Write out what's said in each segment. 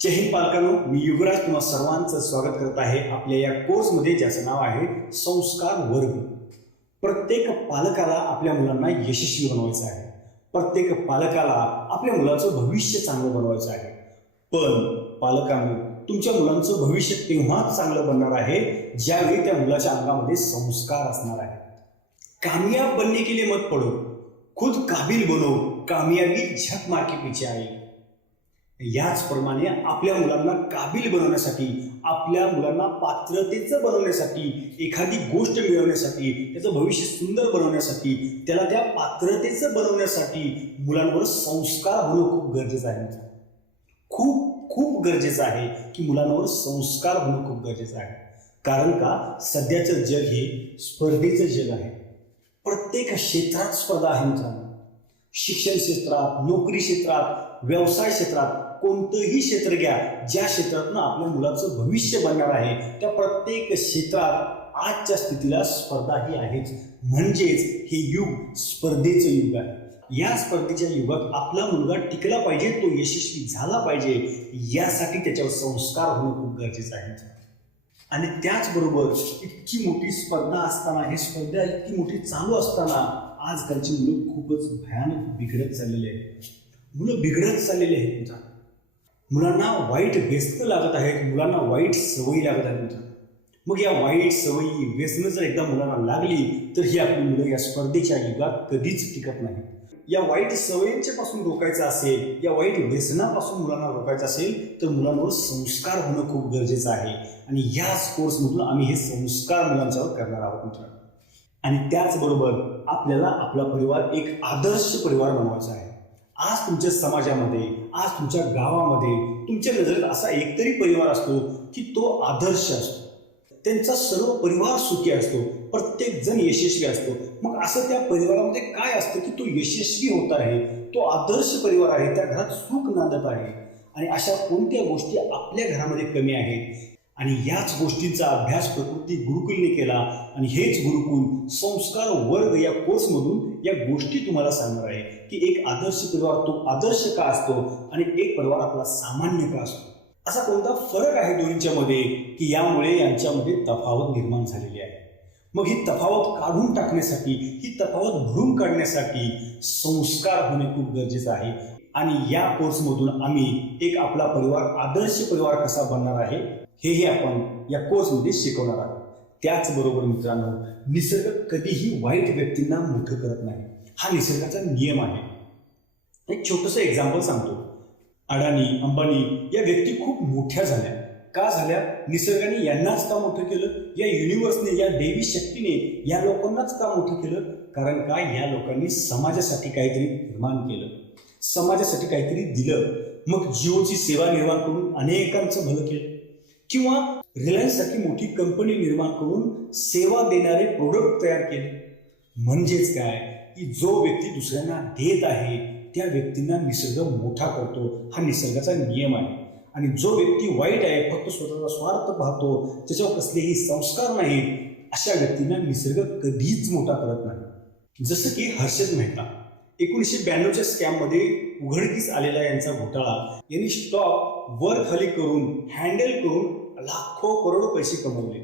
जय हिंद पालकांनो, मी युवराज तुम्हा सर्वांचं स्वागत करत आहे आपल्या या कोर्समध्ये, ज्याचं नाव आहे संस्कार वर्ग. प्रत्येक पालकाला आपल्या मुलांना यशस्वी बनवायचं आहे. प्रत्येक पालकाला आपल्या मुलाचं भविष्य चांगलं बनवायचं आहे. पण पालकांनो, तुमच्या मुलांचं भविष्य तेव्हाच चांगलं बनणार आहे ज्यावेळी त्या मुलाच्या अंगामध्ये संस्कार असणार आहे. कामयाब बनने के लिए मत पडो, खुद काबिल बनो, कामयाबी झक मार के पीछे आएगी. याचप्रमाणे आपल्या मुलांना काबिल बनवण्यासाठी, आपल्या मुलांना पात्रतेचं बनवण्यासाठी, एखादी गोष्ट मिळवण्यासाठी, त्याचं भविष्य सुंदर बनवण्यासाठी, त्याला त्या पात्रतेचं बनवण्यासाठी मुलांवर संस्कार होणं खूप गरजेचं आहे. खूप खूप गरजेचं आहे की मुलांवर संस्कार होणं खूप गरजेचं आहे. कारण का सध्याचं जग हे स्पर्धेचं जग आहे. प्रत्येक क्षेत्रात स्पर्धा आहे मित्रांनो. शिक्षण क्षेत्रात, नोकरी क्षेत्रात, व्यवसाय क्षेत्रात, कोणतंही क्षेत्र घ्या, ज्या क्षेत्रातून आपल्या मुलाचं भविष्य बनणार आहे त्या प्रत्येक क्षेत्रात आजच्या स्थितीला स्पर्धा ही आहेच. म्हणजेच हे युग स्पर्धेचं युग आहे. या स्पर्धेच्या युगात आपला मुलगा टिकला पाहिजे, तो यशस्वी झाला पाहिजे, यासाठी त्याच्यावर संस्कार होणं खूप गरजेचं आहे. आणि त्याचबरोबर इतकी मोठी स्पर्धा असताना, ही स्पर्धा इतकी मोठी चालू असताना आजकालची मुलं खूपच भयानक बिघडत चाललेली आहेत. मुलं बिघडत चाललेली आहेत. मुलांना वाईट व्यसन लागत आहेत, मुलांना वाईट सवयी लागत आहेत. मग या वाईट सवयी, व्यसनं जर एकदा मुलांना लागली तर ही आपली मुलं या स्पर्धेच्या युगात कधीच टिकत नाही. या वाईट सवयींच्या पासून रोखायचं असेल, या वाईट व्यसनापासून मुलांना रोखायचं असेल तर मुलांवर संस्कार होणं खूप गरजेचं आहे. आणि याच कोर्समधून आम्ही हे संस्कार मुलांच्यावर करणार आहोत मित्रांनो. आणि त्याचबरोबर आपल्याला आपला परिवार एक आदर्श परिवार बनवायचा आहे. आज तुमच्या समाजामध्ये, आज तुमच्या गावामध्ये, तुमच्या नजरेत असा एकतरी परिवार असतो की तो आदर्श असतो. त्यांचा सर्व परिवार सुखी असतो, प्रत्येक जण यशस्वी असतो. मग असं त्या परिवारामध्ये काय असतं की तो यशस्वी होत आहे, तो आदर्श परिवार आहे, त्या घरात सुख नांदत आहे. आणि अशा कोणत्या गोष्टी आपल्या घरामध्ये कमी आहेत? आणि याच गोष्टींचा अभ्यास प्रकृती गुरुकुलने केला. आणि हेच गुरुकुल संस्कार वर्ग या कोर्समधून या गोष्टी तुम्हाला सांगणार आहे की एक आदर्श परिवार तो आदर्श का असतो आणि एक परिवार आपला सामान्य का असतो. असा कोणता फरक आहे दोन्हीच्या मध्ये की यामुळे यांच्यामध्ये तफावत निर्माण झालेली आहे. मग ही तफावत काढून टाकण्यासाठी, ही तफावत भरून काढण्यासाठी संस्कार होणे खूप गरजेचं आहे. आणि या कोर्समधून आम्ही एक आपला परिवार, आदर्श परिवार कसा बनणार आहे हेही आपण या कोर्समध्ये शिकवणार आहोत. त्याचबरोबर मित्रांनो, निसर्ग कधीही वाईट व्यक्तींना मोठं करत नाही. हा निसर्गाचा नियम आहे. एक छोटंसं एक्झाम्पल सांगतो. अडाणी, अंबानी या व्यक्ती खूप मोठ्या झाल्या. का झाल्या? निसर्गाने यांनाच का मोठं केलं? या युनिव्हर्सने, या देवी शक्तीने या लोकांनाच का मोठं केलं? कारण का या लोकांनी समाजासाठी काहीतरी निर्माण केलं, समाजासाठी काहीतरी दिलं. मग जिओची सेवा निर्माण करून अनेकांचं भलं केलं, किंवा रिलायन्ससारखी मोठी कंपनी निर्माण करून सेवा देणारे प्रोडक्ट तयार केले. म्हणजेच काय की जो व्यक्ती दुसऱ्यांना देत आहे त्या व्यक्तींना निसर्ग मोठा करतो. हा निसर्गाचा नियम आहे. आणि जो व्यक्ती वाईट आहे, फक्त स्वतःचा स्वार्थ पाहतो, त्याच्यावर कसलेही संस्कार नाही, अशा व्यक्तींना निसर्ग कधीच मोठा करत नाही. जसं की हर्षद मेहता 1992च्या स्कॅममध्ये उघडकीस आलेला यांचा घोटाळा. यांनी स्टॉक वर खाली करून, हँडल करून लाखो करोडो पैसे कमवले.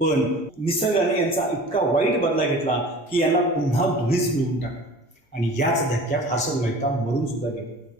पण निसर्गाने यांचा इतका वाईट बदला घेतला की यांना पुन्हा धुळीच मिळवून टाकला. आणि याच धक्क्यात हर्षद मेहता मरून सुद्धा गेले.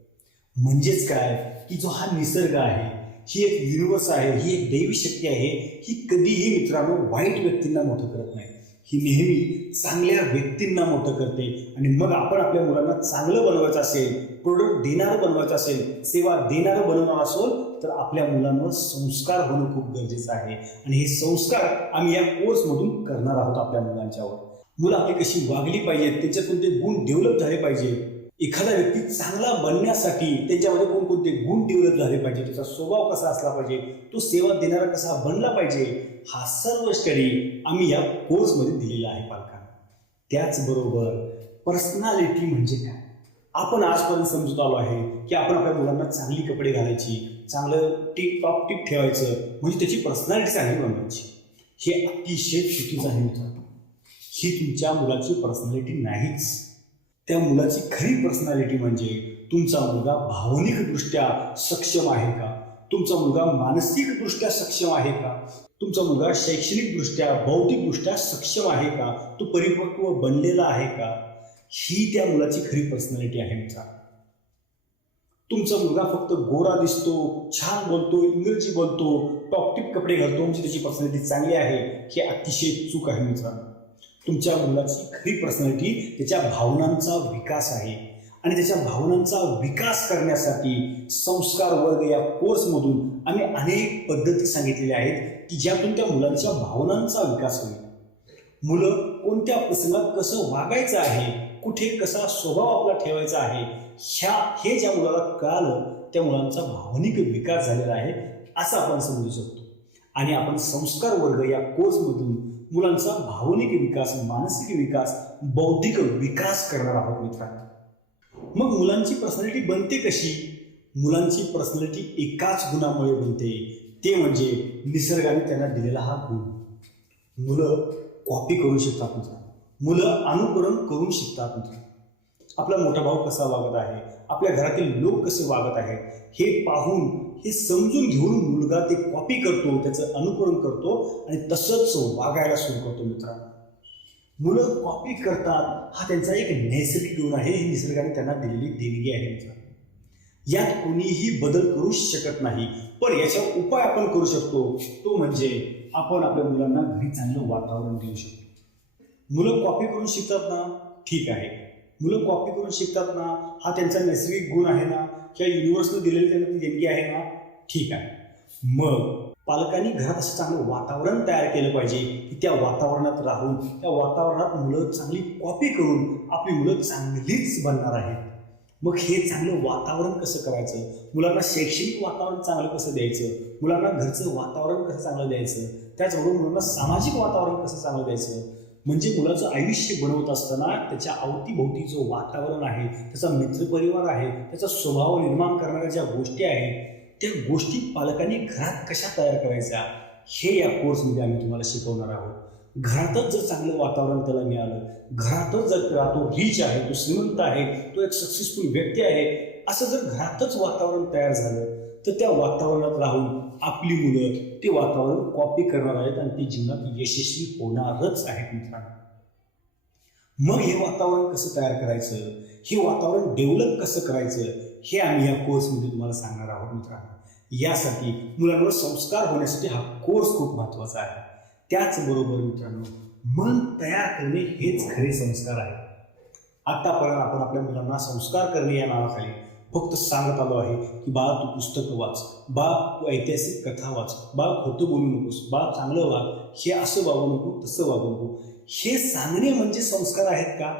म्हणजेच काय की जो हा निसर्ग आहे, ही एक युनिव्हर्स आहे, ही एक दैवी शक्ती आहे, ही कधीही मित्रांनो वाईट व्यक्तींना मोठं करत नाही. ही नेहमी चांगल्या व्यक्तींना मोठं करते. आणि मग आपण आपल्या मुलांना चांगलं बनवायचं असेल, प्रोडक्ट देणारं बनवायचं असेल, सेवा देणारं बनवणार असेल तर आपल्या मुलांवर संस्कार होणं खूप गरजेचं आहे. आणि हे संस्कार आम्ही या कोर्समधून करणार आहोत आपल्या मुलांच्यावर. मुलं आपली कशी वागली पाहिजेत, त्यांच्यात कोणते गुण डेव्हलप झाले पाहिजे, एखादा व्यक्ती चांगला बनण्यासाठी त्यांच्यामध्ये कोणकोणते गुण डेव्हलप झाले पाहिजे, त्याचा स्वभाव कसा असला पाहिजे, तो सेवा देणारा कसा बनला पाहिजे, हा सर्व स्टडी आम्ही या कोर्समध्ये दिलेला आहे पालकांना. त्याचबरोबर पर्सनॅलिटी म्हणजे काय, आपण आजपर्यंत समजत आलो आहे की आपण आपल्या मुलांना चांगली कपडे घालायची, चांगलं टॉप टिप ठेवायचं, म्हणजे त्याची पर्सनॅलिटी चांगली बनवायची. हे अतिशय चुकीचं आहे मित्रांनो. ही तुमच्या मुलाची पर्सनॅलिटी नाहीच. त्या मुलाची खरी पर्सनॅलिटी म्हणजे तुमचा मुलगा भावनिकदृष्ट्या सक्षम आहे का, तुमचा मुलगा मानसिकदृष्ट्या सक्षम आहे का? तुमचा मुलगा शैक्षणिकदृष्ट्या बौद्धिकदृष्ट्या सक्षम आहे का? तो परिपक्व बनलेला आहे का? ही त्या मुलाची खरी पर्सनॅलिटी आहे मित्रांनो. तुमचा मुलगा फक्त गोरा दिसतो, छान बोलतो, इंग्रजी बोलतो, टॉपटिप कपडे घालतो म्हणजे त्याची पर्सनॅलिटी चांगली आहे, हे अतिशय चूक आहे मित्रांनो. तुमच्या मुलाची खरी पर्सनॅलिटी त्याच्या भावनांचा विकास आहे आणि त्याच्या भावनांचा विकास करण्यासाठी संस्कार वर्ग या कोर्समधून आम्ही अनेक पद्धती सांगितलेल्या आहेत की ज्यातून त्या मुलांच्या भावनांचा विकास होईल. मुलं कोणत्या प्रसंगात कसं वागायचं आहे, कुठे कसा स्वभाव आपला ठेवायचा आहे, हे ज्या मुलाला कळालं त्या मुलांचा भावनिक विकास झालेला आहे असं आपण समजू शकतो. आणि आपण संस्कार वर्ग या कोर्समधून मुलांचा भावनिक विकास, मानसिक विकास, बौद्धिक विकास करणार आहोत मित्रांनो. मग मुलांची पर्सनॅलिटी बनते कशी? मुलांची पर्सनॅलिटी एकाच गुणामुळे बनते, ते म्हणजे निसर्गाने त्यांना दिलेला हा गुण. मुलं कॉपी करून शिकतात मित्रांनो, मुलं अनुकरण करून शिकतात मित्रांनो. आपला मोठा भाऊ कसा वागत आहे, आपल्या घरातील लोक कसे वागत आहेत हे पाहून, हे समजून घेऊन मुलगा ते कॉपी करतो, त्याचं अनुकरण करतो आणि तसंच वागायला सुरू करतो मित्रांनो. मुलं कॉपी करतात हा त्यांचा एक नैसर्गिक गुण आहे, ही निसर्गाने त्यांना दिलेली देणगी आहे मित्रांनो. यात कोणीही बदल करू शकत नाही, पण याचा उपाय आपण करू शकतो, तो म्हणजे आपण आपल्या मुलांना घरी चांगलं वातावरण देऊ शकतो. मुलं कॉपी करून शिकतात ना, ठीक आहे. मुलं कॉपी करून शिकतात ना, हा त्यांचा नैसर्गिक गुण आहे ना, किंवा युनिव्हर्सने दिलेली त्यांना ती देणगी आहे ना, ठीक आहे. मग पालकांनी घरात असं चांगलं वातावरण तयार केलं पाहिजे की त्या वातावरणात राहून, त्या वातावरणात मुलं चांगली कॉपी करून आपली मुलं चांगलीच बनणार आहेत. मग हे चांगलं वातावरण कसं करायचं, मुलांना शैक्षणिक वातावरण चांगलं कसं द्यायचं, मुलांना घरचं वातावरण कसं चांगलं द्यायचं, त्याचबरोबर मुलांना सामाजिक वातावरण कसं चांगलं द्यायचं, म्हणजे मुलाचं आयुष्य बनवत असताना त्याच्या अवतीभोवती जो वातावरण आहे, त्याचा मित्रपरिवार आहे, त्याचा स्वभाव निर्माण करणाऱ्या ज्या गोष्टी आहेत त्या गोष्टी पालकांनी घरात कशा तयार करायच्या हे या कोर्समध्ये आम्ही तुम्हाला शिकवणार आहोत. घरातच जर चांगलं वातावरण त्याला मिळालं, घरातच जर तो रिच आहे, तो श्रीमंत आहे, तो एक सक्सेसफुल व्यक्ती आहे, असं जर घरातच वातावरण तयार झालं तर त्या वातावरणात राहून आपली मुलं ते वातावरण कॉपी करणार आहेत आणि ती जीवनात यशस्वी होणारच आहेत मित्रांनो. मग हे वातावरण कसं तयार करायचं, हे वातावरण डेव्हलप कसं करायचं हे आम्ही या कोर्समध्ये तुम्हाला सांगणार आहोत मित्रांनो. यासाठी मुलांवर संस्कार होण्यासाठी हा कोर्स खूप महत्त्वाचा आहे. त्याचबरोबर मित्रांनो, मन तयार करणे हेच खरे संस्कार आहे. आतापर्यंत आपण आपल्या मुलांना संस्कार करणे या नावाखाली फक्त सांगत आलो आहे की बाळा तू पुस्तकं वाच, बाळा तू ऐतिहासिक कथा वाच, बाळा खोटं बोलू नकोस, बाळा चांगलं वाग, हे असं वागू नको, तसं वागू नको. हे सांगणे म्हणजे संस्कार आहेत का?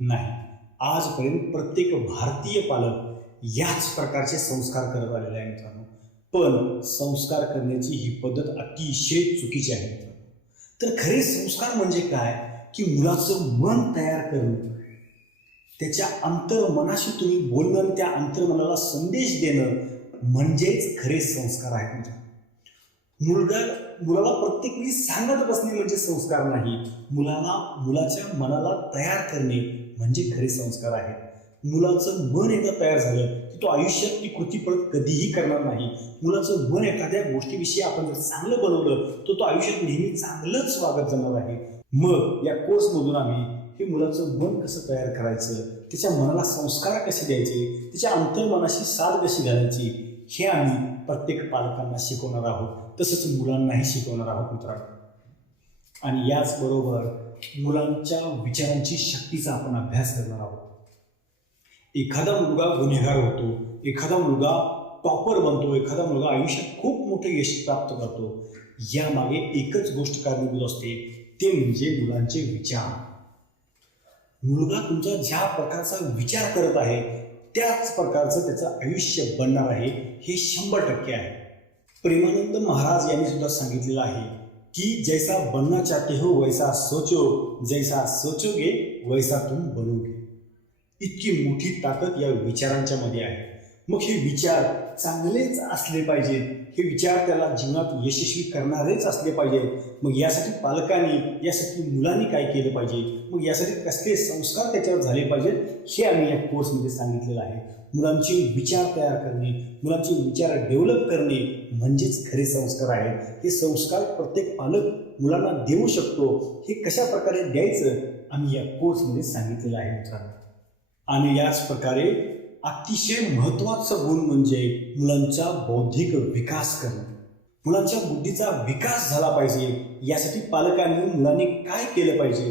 नाही. आजपर्यंत प्रत्येक भारतीय पालक याच प्रकारचे संस्कार करत आलेले आहे मित्रांनो. पण संस्कार करण्याची ही पद्धत अतिशय चुकीची आहे मित्रांनो. तर खरे संस्कार म्हणजे काय की मुलाचं मन तयार करणं, त्याच्या अंतर्मनाशी तुम्ही बोलणं आणि त्या अंतर्मनाला संदेश देणं म्हणजेच खरे संस्कार आहेत मित्रांनो. मुलाला प्रत्येक वेळी सांगत बसणे म्हणजे संस्कार नाही. मुलाच्या मनाला तयार करणे म्हणजे खरे संस्कार आहेत. मुलाचं मन एकदा तयार झालं की तो आयुष्यात ती कृती परत कधीही करणार नाही. मुलाचं मन एखाद्या गोष्टीविषयी आपण जर चांगलं बनवलं तर तो आयुष्यात नेहमी चांगलंच वागत जाणार आहे. मग या कोर्समधून आम्ही हे मुलाचं मन कसं तयार करायचं, त्याच्या मनाला संस्कार कसे द्यायचे, त्याच्या अंतर्मनाशी साथ कशी घालायची हे आम्ही प्रत्येक पालकांना शिकवणार आहोत, तसंच मुलांनाही शिकवणार आहोत मित्रांनो. आणि याचबरोबर मुलांच्या विचारांची शक्तीचा आपण अभ्यास करणार आहोत. एखादा मुलगा गुन्हेगार होतो, एखादा मुलगा टॉपर बनतो, एखादा मुलगा आयुष्यात खूप मोठं यश प्राप्त करतो, यामागे एकच गोष्ट कारणीभूत असते, ते म्हणजे मुलांचे विचार. मुलगा तुमचा ज्या प्रकारचा विचार करत आहे त्याच प्रकारचं त्याचं आयुष्य बनणार आहे, हे 100% आहे. प्रेमानंद महाराज यांनी सुद्धा सांगितलेलं आहे की जैसा बनना चाहते हो वैसा सोचो, जैसा सोचोगे वैसा तुम बनोगे. इतकी मोठी ताकद या विचारांच्या मध्ये आहे. मग हे विचार चांगलेच असले पाहिजेत, हे विचार त्याला जीवनात यशस्वी करणारेच असले पाहिजेत. मग यासाठी पालकांनी, यासाठी मुलांनी काय केलं पाहिजे, मग यासाठी कसले संस्कार त्याच्यावर झाले पाहिजेत हे आम्ही या कोर्समध्ये सांगितलेलं आहे. मुलांचे विचार तयार करणे, मुलांचे विचार डेव्हलप करणे म्हणजेच खरे संस्कार आहेत. हे संस्कार प्रत्येक पालक मुलांना देऊ शकतो. हे कशा प्रकारे द्यायचं आम्ही या कोर्समध्ये सांगितलेलं आहे मित्रांनो. आणि याच प्रकारे अतिशय महत्त्वाचा गुण म्हणजे मुलांचा बौद्धिक विकास करणे. मुलांच्या बुद्धीचा विकास झाला पाहिजे यासाठी पालकांनी मुलांनी काय केलं पाहिजे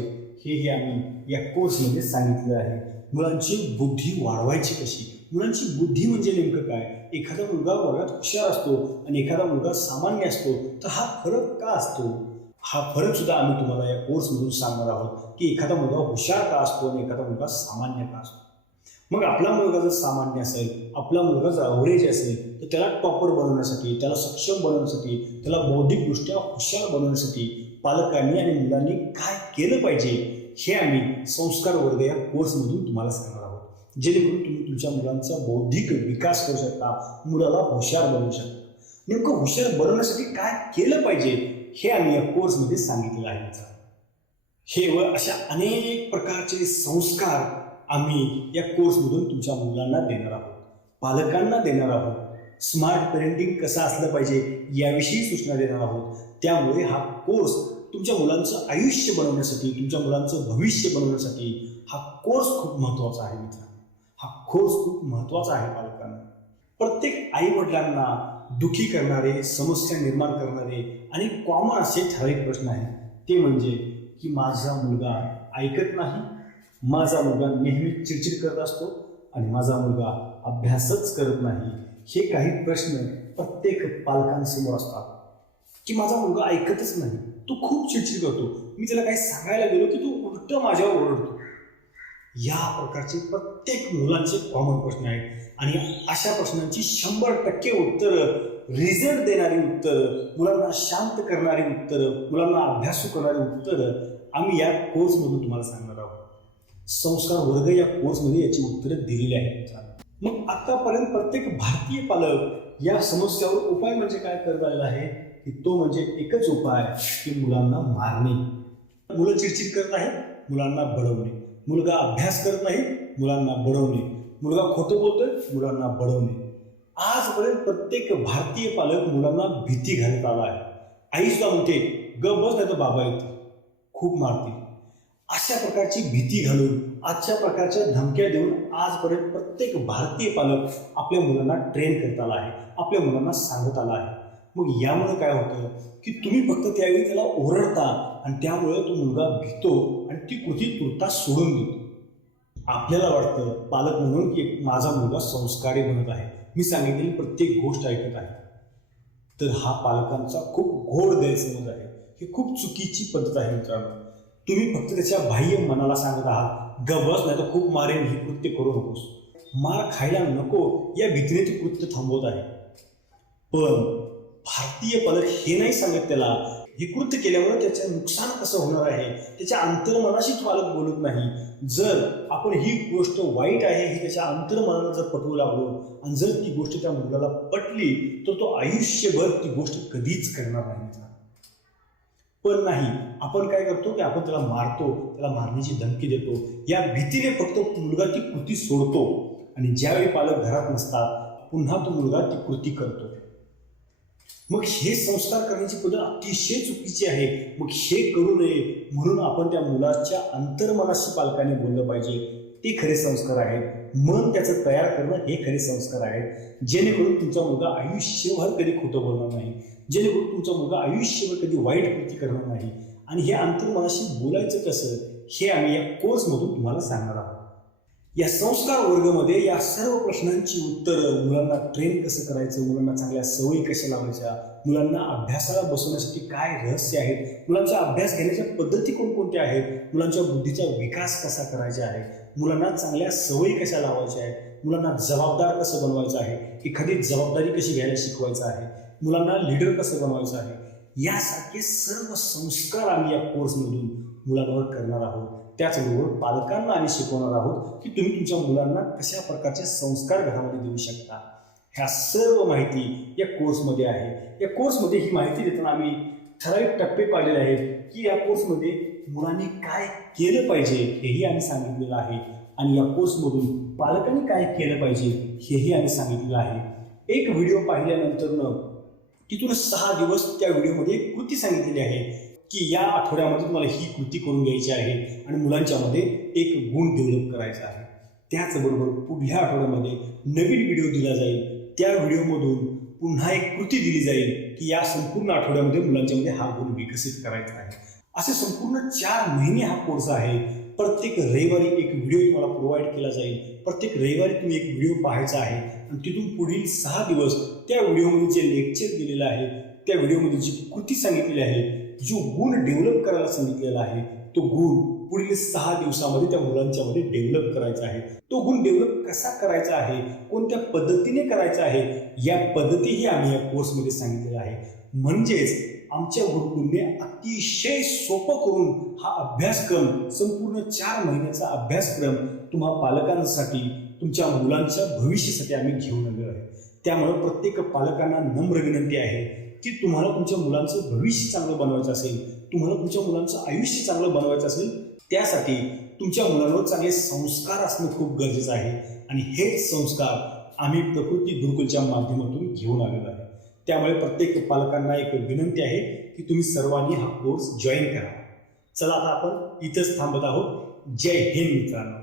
हेही आम्ही या कोर्समध्ये सांगितलं आहे. मुलांची बुद्धी वाढवायची कशी, मुलांची बुद्धी म्हणजे नेमकं काय. एखादा मुलगा वर्गात हुशार असतो आणि एखादा मुलगा सामान्य असतो, तर हा फरक का असतो हा फरक सुद्धा आम्ही तुम्हाला या कोर्समधून सांगणार आहोत की एखादा मुलगा हुशार का असतो आणि एखादा मुलगा सामान्य का असतो. मग आपला मुलगा जर सामान्य असेल, आपला मुलगा जर अवरेज असेल, तर त्याला टॉपर बनवण्यासाठी, त्याला सक्षम बनवण्यासाठी, त्याला बौद्धिकदृष्ट्या हुशार बनवण्यासाठी पालकांनी आणि मुलांनी काय केलं पाहिजे हे आम्ही संस्कार वर्ग या कोर्समधून तुम्हाला सांगणार आहोत. जेणेकरून तुम्ही तुमच्या मुलांचा बौद्धिक विकास करू शकता, मुलाला हुशार बनवू शकता. नेमकं हुशार बनवण्यासाठी काय केलं पाहिजे हे आम्ही या कोर्समध्ये सांगितलेलं आहे. हे व अशा अनेक प्रकारचे संस्कार आम्ही या कोर्समधून तुमच्या मुलांना देणार आहोत, पालकांना देणार आहोत. स्मार्ट पेरेंटिंग कसं असलं पाहिजे याविषयी सूचना देणार आहोत. त्यामुळे हा कोर्स तुमच्या मुलांचं आयुष्य बनवण्यासाठी, तुमच्या मुलांचं भविष्य बनवण्यासाठी हा कोर्स खूप महत्त्वाचा आहे मित्रांनो. हा कोर्स खूप महत्त्वाचा आहे पालकांना. प्रत्येक आईवडिलांना दुखी करणारे, समस्या निर्माण करणारे आणि कॉमन असे ठराविक प्रश्न आहेत. ते म्हणजे की माझा मुलगा ऐकत नाही, माझा मुलगा नेहमी चिडचिड करत असतो आणि माझा मुलगा अभ्यासच करत नाही. हे काही प्रश्न प्रत्येक पालकांसमोर असतात की माझा मुलगा ऐकतच नाही, तो खूप चिडचिड करतो, मी त्याला काही सांगायला गेलो की तो उलट माझ्यावर ओरडतो. या प्रकारचे प्रत्येक मुलांचे कॉमन प्रश्न आहेत आणि अशा प्रश्नांची 100% उत्तरं, रिझल्ट देणारी उत्तरं, मुलांना शांत करणारी उत्तरं, मुलांना अभ्यासू करणारी उत्तरं आम्ही या कोर्समधून तुम्हाला सांगणार आहोत. संस्कार वर्ग या कोर्समध्ये याची उत्तरं दिलेली आहेत. मग आतापर्यंत प्रत्येक भारतीय पालक या समस्यावर उपाय म्हणजे काय करत आलेला आहे की तो म्हणजे एकच उपाय की मुलांना मारणे. मुलं चिडचिड करत नाही, मुलांना बडवणे. मुलगा अभ्यास करत नाही, मुलांना बडवणे. मुलगा खोटं बोलतोय, मुलांना बडवणे. आजपर्यंत प्रत्येक भारतीय पालक मुलांना भीती घालत आला आहे. आई सुद्धा म्हणते गप बस नाही तर बाबा येते, खूप मारते. अशा प्रकारची भीती घालून, अशा प्रकारच्या धमक्या देऊन आजपर्यंत प्रत्येक भारतीय पालक आपल्या मुलांना ट्रेन करत आला आहे, आपल्या मुलांना सांगत आला आहे. मग यामुळे काय होतं की तुम्ही फक्त त्यावेळी त्याला ओरडता आणि त्यामुळे तो मुलगा भीतो आणि ती कृती तुर्तास सोडून देतो. आपल्याला वाटतं पालक म्हणून की माझा मुलगा संस्कारी बनत आहे, मी सांगितलेली प्रत्येक गोष्ट ऐकत आहे. तर हा पालकांचा खूप घोर गैरसमज आहे. ही खूप चुकीची पद्धत आहे मित्रांनो. तुम्ही फक्त त्याच्या बाह्य मनाला सांगत आहात ग बस नाही तर खूप मारेन, ही कृत्य करू नकोस, मार खायला नको या भीतीने ती कृत्य थांबवत आहे. पण भारतीय पालक हे नाही सांगत त्याला हे कृत्य केल्यामुळे त्याचं नुकसान कसं होणार आहे, त्याच्या अंतर्मनाशी पालक बोलत नाही. जर आपण ही गोष्ट वाईट आहे हे त्याच्या अंतर्मनाला जर पटवू लागलो आणि जर ती गोष्ट त्या मुलाला पटली तर तो आयुष्यभर ती गोष्ट कधीच करणार नाही. पण नाही, आपण काय करतो की आपण त्याला मारतो, त्याला मारण्याची धमकी देतो. या भीतीने फक्त मुलगा ती कृती सोडतो आणि ज्यावेळी पालक घरात नसतात पुन्हा तो मुलगा ती कृती करतो. मग हे संस्कार करण्याची पद्धत अतिशय चुकीची आहे. मग हे करू नये म्हणून आपण त्या मुलाच्या अंतर्मनाशी पालकांनी बोललं पाहिजे. ते खरे संस्कार आहेत. मन त्याचं तयार करणं हे खरे संस्कार आहेत. जेणेकरून तुमचा मुलगा आयुष्यभर कधी खोटं बोलणार नाही, जेणेकरून तुमचा मुलगा आयुष्यभर कधी वाईट कृती करणार नाही. आणि हे अंतर्मनाशी बोलायचं कसं हे आम्ही या कोर्समधून तुम्हाला सांगणार आहोत. या संस्कार वर्गामध्ये या सर्व प्रश्नांची उत्तरं, मुलांना ट्रेन कसं करायचं, मुलांना चांगल्या सवयी कशा लावायच्या, मुलांना अभ्यासाला बसवण्यासाठी काय रहस्य आहेत, मुलांचा अभ्यास घेण्याच्या पद्धती कोणकोणत्या आहेत, मुलांच्या बुद्धीचा विकास कसा करायचा आहे, मुलांना चांगल्या सवयी कशा लावायच्या आहेत, मुलांना जबाबदार कसं बनवायचं आहे, एखादी जबाबदारी कशी घ्यायला शिकवायचं आहे, मुलांना लीडर कसं बनवायचं आहे, यासारखे सर्व संस्कार आम्ही या कोर्समधून मुलांवर करणार आहोत. त्याचबरोबर पालकांना आम्ही शिकवणार आहोत की तुम्ही तुमच्या मुलांना कशा प्रकारचे संस्कार घरामध्ये देऊ शकता. ह्या सर्व माहिती या कोर्समध्ये आहे. या कोर्समध्ये ही माहिती देताना आम्ही ठराविक टप्पे पाडलेले आहेत की या कोर्समध्ये मुलांनी काय केलं पाहिजे हेही आम्ही सांगितलेलं आहे. आणि या कोर्समधून पालकांनी काय केलं पाहिजे हेही आम्ही सांगितलेलं आहे। एक व्हिडिओ पाहिल्यानंतर तिथून 6 दिवस त्या व्हिडिओमध्ये कृती सांगितलेली आहे की या आठवड्यामध्ये तुम्हाला ही कृती करून घ्यायची आहे आणि मुलांच्यामध्ये एक गुण डेव्हलप करायचा आहे। त्याचबरोबर पुढल्या आठवड्यामध्ये नवीन व्हिडिओ दिला जाईल, त्या व्हिडिओमधून पुन्हा एक कृती दिली जाईल की या संपूर्ण आठवड्यामध्ये मुलांच्यामध्ये हा गुण विकसित करायचा आहे। असे संपूर्ण 4 महिने हा कोर्स आहे। प्रत्येक रविवारी एक व्हिडिओ तुम्हाला प्रोव्हाइड केला जाईल। प्रत्येक रविवारी तुम्ही एक व्हिडिओ पाहायचा आहे आणि तिथून पुढील 6 दिवस त्या व्हिडिओमध्ये जे लेक्चर दिलेलं आहे, त्या व्हिडिओमध्ये जी कृती सांगितलेली आहे, जो गुण डेव्हलप करायला सांगितलेला आहे, तो गुण पुढील 6 दिवसामध्ये त्या मुलांच्यामध्ये डेव्हलप करायचा आहे। तो गुण डेव्हलप कसा करायचा आहे, कोणत्या पद्धतीने करायचा आहे, या पद्धतीही आम्ही या कोर्समध्ये सांगितलेलं आहे। म्हणजेच आमच्या गुरुकुलने अतिशय सोपं करून हा अभ्यासक्रम, संपूर्ण 4 महिन्याचा अभ्यासक्रम तुम्हा पालकांसाठी, तुमच्या मुलांच्या भविष्यासाठी आम्ही घेऊन आलेलो आहे। त्यामुळे प्रत्येक पालकांना नम्र विनंती आहे की तुम्हाला तुमच्या मुलांचं भविष्य चांगलं बनवायचं असेल, तुम्हाला तुमच्या मुलांचं आयुष्य चांगलं बनवायचं असेल, त्यासाठी तुमच्या मुलांवर चांगले संस्कार असणं खूप गरजेचं आहे आणि हेच संस्कार आम्ही प्रकृती गुरुकुलच्या माध्यमातून घेऊन आलेलो आहे। त्यामुळे प्रत्येक पालकांना एक विनंती आहे की तुम्ही सर्वांनी हा कोर्स जॉईन करा। चला आता आपण इथंच थांबत आहोत। जय हिंद मित्रांनो।